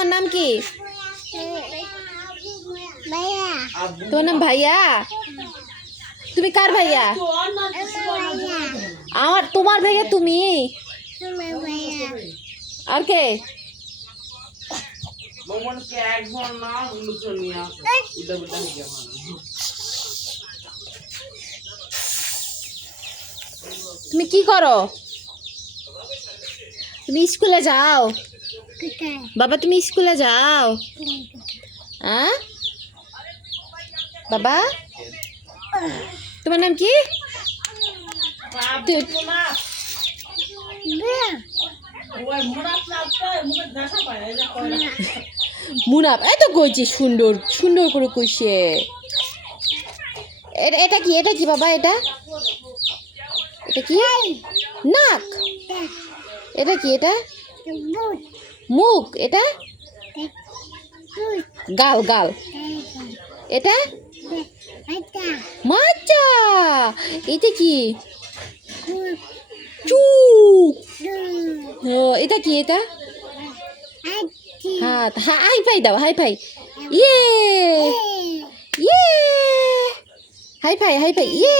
তোমার নাম কি? তোমার নাম ভাইয়া? তুমি কার ভাইয়া? আমার তোমার ভাইয়া তুমি? আর কে? তুমি কি করো? তুমি স্কুলে যাও? বাবা তুমি স্কুলে যাও? হ্যাঁ বাবা, তোমার নাম কি? মুনাফ, এত কইছে সুন্দর সুন্দর করে কইছে। এটা কি? এটা কি বাবা? এটা এটা কি? নাক। এটা কি? এটা মুখ। এটা গাল গাল। এটা মাচা। এটা কি? চুপ। এটা কি? এটা হাত। হাই ফাই দাও, হাই ফাই। ইয়ে ইয়ে, হাই ফাই হাই ফাই, ইয়ে।